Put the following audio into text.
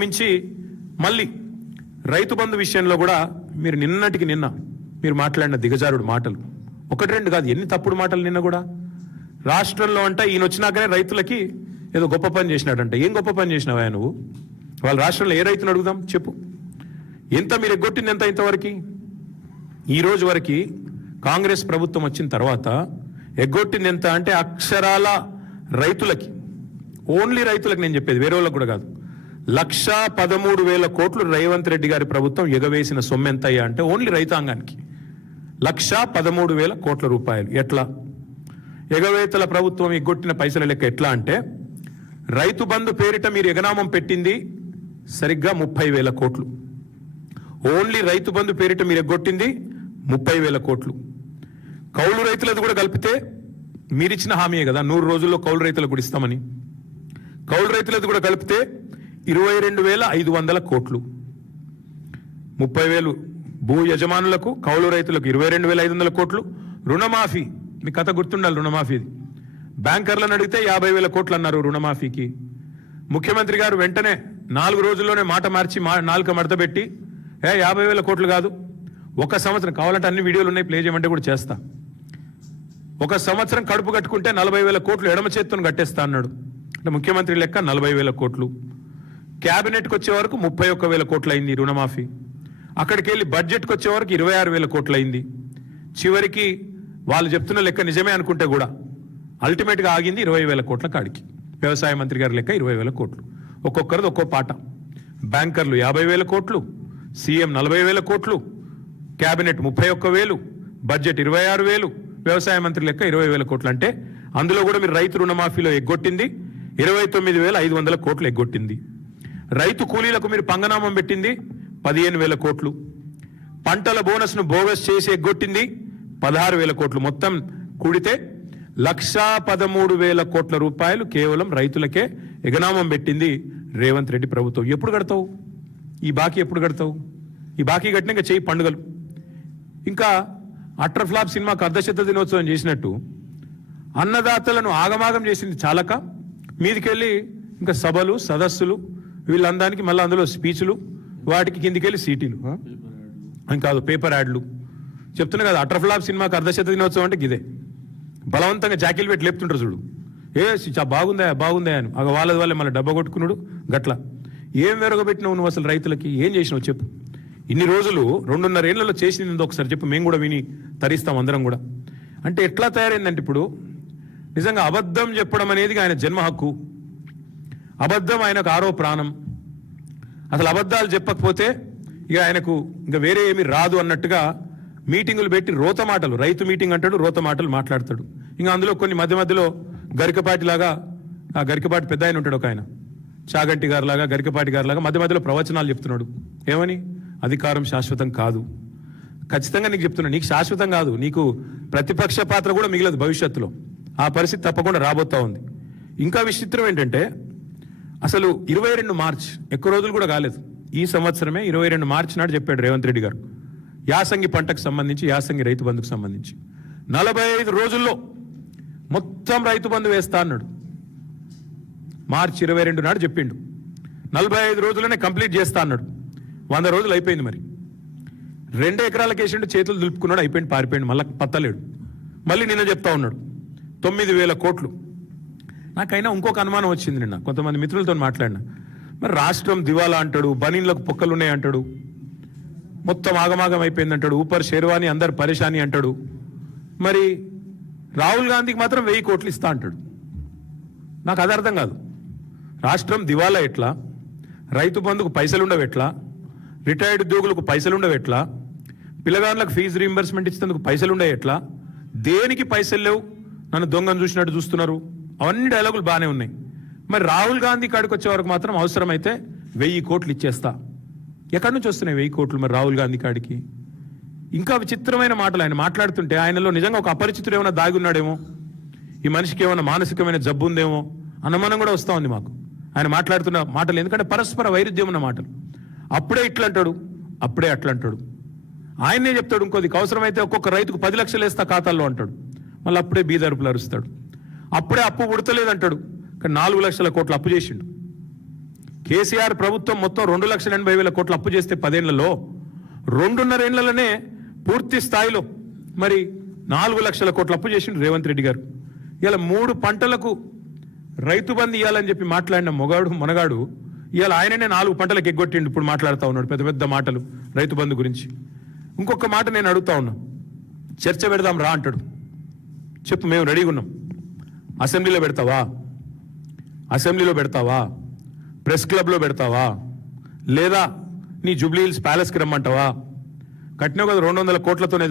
మించి మళ్ళీ రైతు బంధు విషయంలో కూడా మీరు నిన్నటికి నిన్న మీరు మాట్లాడిన దిగజారుడు మాటలు ఒకటి రెండు కాదు, ఎన్ని తప్పుడు మాటలు నిన్న కూడా. రాష్ట్రంలో అంట ఈయన వచ్చినాకనే రైతులకి ఏదో గొప్ప పని చేసినాడంట. ఏం గొప్ప పని చేసినావా నువ్వు? వాళ్ళ రాష్ట్రంలో ఏ రైతును అడుగుదాం చెప్పు. ఎంత మీరు ఎగ్గొట్టింది ఎంత ఇంతవరకు? ఈ రోజు వరకు కాంగ్రెస్ ప్రభుత్వం వచ్చిన తర్వాత ఎగ్గొట్టింది ఎంత అంటే అక్షరాల రైతులకి, ఓన్లీ రైతులకు నేను చెప్పేది, వేరే వాళ్ళకి కూడా కాదు, 1,13,000 కోట్లు రేవంత్ రెడ్డి గారి ప్రభుత్వం ఎగవేసిన సొమ్ము ఎంతయ్యా అంటే ఓన్లీ రైతాంగానికి 1,13,000 కోట్ల రూపాయలు. ఎట్లా ఎగవేతల ప్రభుత్వం ఎగ్గొట్టిన పైసల లెక్క ఎట్లా అంటే, రైతు బంధు పేరిట మీరు ఎగనామం పెట్టింది సరిగ్గా 30,000 కోట్లు. ఓన్లీ రైతు బంధు పేరిట మీరు ఎగ్గొట్టింది 30,000 కోట్లు. కౌలు రైతులది కూడా కలిపితే మీరిచ్చిన హామీయే కదా 100 రోజుల్లో కౌలు రైతులకు కూడా ఇస్తామని. కౌలు రైతులది కూడా కలిపితే 22,500 కోట్లు. 30,000 భూ యజమానులకు, కౌలు రైతులకు 22,500 కోట్లు. రుణమాఫీ మీ కథ గుర్తుండాలి. రుణమాఫీది బ్యాంకర్లను అడిగితే 50,000 కోట్లు అన్నారు రుణమాఫీకి. ముఖ్యమంత్రి గారు వెంటనే 4 రోజుల్లోనే మాట మార్చి నాలుక మడతబెట్టి 50,000 కోట్లు కాదు, 1 సంవత్సరం కావాలంటే అన్ని వీడియోలు ఉన్నాయి, ప్లే చేయమంటే కూడా చేస్తా, 1 సంవత్సరం కడుపు కట్టుకుంటే 40,000 కోట్లు ఎడమ చేత్తును కట్టేస్తా అన్నాడు. అంటే ముఖ్యమంత్రి లెక్క 40,000 కోట్లు. క్యాబినెట్కి వచ్చే వరకు 31,000 కోట్లు అయింది రుణమాఫీ. అక్కడికి వెళ్ళి బడ్జెట్కి వచ్చే వరకు 26,000 కోట్లు అయింది. చివరికి వాళ్ళు చెప్తున్న లెక్క నిజమే అనుకుంటే కూడా అల్టిమేట్గా ఆగింది 20,000 కోట్ల కాడికి. వ్యవసాయ మంత్రి గారి లెక్క 20,000 కోట్లు. ఒక్కొక్కరిది ఒక్కో పాట. బ్యాంకర్లు 50,000 కోట్లు, సీఎం 40,000 కోట్లు, క్యాబినెట్ 31,000, బడ్జెట్ 26,000, వ్యవసాయ మంత్రి లెక్క 20,000 కోట్లు. అంటే అందులో కూడా మీరు రైతు రుణమాఫీలో ఎగ్గొట్టింది 29,500 కోట్లు ఎగ్గొట్టింది. రైతు కూలీలకు మీరు పంగనామం పెట్టింది 15,000 కోట్లు. పంటల బోనస్ను బోగస్ చేసి ఎగ్గొట్టింది 16,000 కోట్లు. మొత్తం కూడితే 1,13,000 కోట్ల రూపాయలు కేవలం రైతులకే ఎగనామం పెట్టింది రేవంత్ రెడ్డి ప్రభుత్వం. ఎప్పుడు కడతావు ఈ బాకీ? ఎప్పుడు కడతావు ఈ బాకీ? కట్టినాక చేయి పండుగలు. ఇంకా అట్టర్ ఫ్లాప్ సినిమాకు అర్ధశత దినోత్సవం చేసినట్టు అన్నదాతలను ఆగమాగం చేసింది చాలక మీదికెళ్ళి ఇంకా సభలు, సదస్సులు, వీళ్ళందానికి మళ్ళీ అందులో స్పీచ్లు, వాటికి కిందికెళ్ళి సీటీలు, కాదు పేపర్ యాడ్లు. చెప్తున్నా కదా, అట్టర్ ఫ్లాప్ సినిమాకు అర్ధశత దినోత్సవం అంటే ఇదే. బలవంతంగా జాకీలు పెట్టి లేపుతుంటారు చూడు, బాగుందా బాగుందా అని. వాళ్ళది వాళ్ళే మళ్ళీ డబ్బా కొట్టుకున్నాడు గట్ల. ఏం వెరగబెట్టినావు నువ్వు అసలు? రైతులకి ఏం చేసినావు చెప్పు? ఇన్ని రోజులు 2.5 ఏళ్లలో చేసింది ఒకసారి చెప్పు, మేము కూడా విని తరిస్తాం అందరం కూడా. అంటే ఎట్లా తయారైందంటే ఇప్పుడు నిజంగా అబద్ధం చెప్పడం అనేది ఆయన జన్మ హక్కు. అబద్ధం ఆయనకు ఆరో ప్రాణం. అసలు అబద్ధాలు చెప్పకపోతే ఇక ఆయనకు ఇంకా వేరే ఏమీ రాదు అన్నట్టుగా మీటింగులు పెట్టి రోత మాటలు, రైతు మీటింగ్ అంటాడు, రోత మాటలు మాట్లాడతాడు. ఇంకా అందులో కొన్ని మధ్య మధ్యలో గరికపాటి లాగా, ఆ గరికపాటి పెద్ద ఆయన ఉంటాడు ఒక ఆయన, చాగంటి గారు లాగా, గరికపాటి గారు లాగా మధ్య మధ్యలో ప్రవచనాలు చెప్తున్నాడు. ఏమని? అధికారం శాశ్వతం కాదు. ఖచ్చితంగా నీకు చెప్తున్నా, నీకు శాశ్వతం కాదు, నీకు ప్రతిపక్ష పాత్ర కూడా మిగిలదు భవిష్యత్తులో. ఆ పరిస్థితి తప్పకుండా రాబోతా ఉంది. ఇంకా విచిత్రం ఏంటంటే అసలు 22 మార్చ్, ఎక్కువ రోజులు కూడా కాలేదు, ఈ సంవత్సరమే 22 మార్చి నాడు చెప్పాడు రేవంత్ రెడ్డి గారు యాసంగి పంటకు సంబంధించి, యాసంగి రైతు బంధుకు సంబంధించి 45 రోజుల్లో మొత్తం రైతు బంధు వేస్తా అన్నాడు. మార్చి 22 నాడు చెప్పిండు. 45 రోజుల్లోనే కంప్లీట్ చేస్తా అన్నాడు. 100 రోజులు అయిపోయింది. మరి 2 ఎకరాలకు వేసిండు, చేతులు దులుపుకున్నాడు, అయిపోయింది, పారిపోయింది, మళ్ళీ పత్తలేడు. మళ్ళీ నిన్న చెప్తా ఉన్నాడు 9,000 కోట్లు. నాకైనా ఇంకొక అనుమానం వచ్చింది నిన్న కొంతమంది మిత్రులతో మాట్లాడినా. మరి రాష్ట్రం దివాలా అంటాడు, బనీన్లకు పొక్కలున్నాయి అంటాడు, మొత్తం ఆగమాగం అయిపోయింది అంటాడు, ఊపర్ షేర్వాణి అందరు పరేషాని అంటాడు. మరి రాహుల్ గాంధీకి మాత్రం 1000 కోట్లు ఇస్తా అంటాడు. నాకు అది అర్థం కాదు. రాష్ట్రం దివాలా ఎట్లా? రైతు బంధుకు పైసలుండవు ఎట్లా? రిటైర్డ్ ఉద్యోగులకు పైసలుండవు ఎట్లా? పిల్లగాళ్ళకు ఫీజు రీంబర్స్మెంట్ ఇచ్చేందుకు పైసలుండే ఎట్లా? దేనికి పైసలు లేవు, నన్ను దొంగను చూసినట్టు చూస్తున్నారు. అవన్నీ డైలాగులు బాగానే ఉన్నాయి. మరి రాహుల్ గాంధీ కాడికి వచ్చే వరకు మాత్రం అవసరమైతే 1000 కోట్లు ఇచ్చేస్తా. ఎక్కడి నుంచి వస్తున్నాయి 1000 కోట్లు మరి రాహుల్ గాంధీ కాడికి? ఇంకా విచిత్రమైన మాటలు ఆయన మాట్లాడుతుంటే ఆయనలో నిజంగా ఒక అపరిచితుడు ఏమైనా దాగి ఉన్నాడేమో, ఈ మనిషికి ఏమైనా మానసికమైన జబ్బు ఉందేమో అనుమానం కూడా వస్తూ ఉంది మాకు ఆయన మాట్లాడుతున్న మాటలు. ఎందుకంటే పరస్పర వైరుధ్యం ఉన్న మాటలు. అప్పుడే ఇట్లా అంటాడు, అప్పుడే అట్లా అంటాడు. ఆయనే చెప్తాడు ఇంకోది, అవసరమైతే ఒక్కొక్క రైతుకు 10 లక్షలు వేస్తా ఖాతాల్లో అంటాడు. మళ్ళీ అప్పుడే బీదరుపులు అరుస్తాడు. అప్పుడే అప్పు పుడతలేదంటాడు, కానీ 4 లక్షల కోట్లు అప్పు చేసిండు. కేసీఆర్ ప్రభుత్వం మొత్తం 2,80,000 కోట్ల అప్పు చేస్తే 10 ఏళ్లలో 2.5 ఏళ్లలోనే పూర్తి స్థాయిలో మరి 4 లక్షల కోట్ల అప్పు చేసిండు రేవంత్ రెడ్డి గారు. ఇలా 3 పంటలకు రైతు బంధు ఇవ్వాలని చెప్పి మాట్లాడిన మొనగాడు ఇవాళ ఆయననే 4 పంటలకు ఎగ్గొట్టిండు. ఇప్పుడు మాట్లాడుతూ ఉన్నాడు పెద్ద పెద్ద మాటలు రైతు బంధు గురించి. ఇంకొక మాట నేను అడుగుతా ఉన్నా, చర్చ పెడదాం రా అంటాడు. చెప్పు, మేము రెడీగా ఉన్నాం. అసెంబ్లీలో పెడతావా? అసెంబ్లీలో పెడతావా? ప్రెస్ క్లబ్లో పెడతావా? లేదా నీ జూబ్లీ హిల్స్ ప్యాలెస్కి రమ్మంటావా? కట్టినావు కదా 200 కోట్లతోనే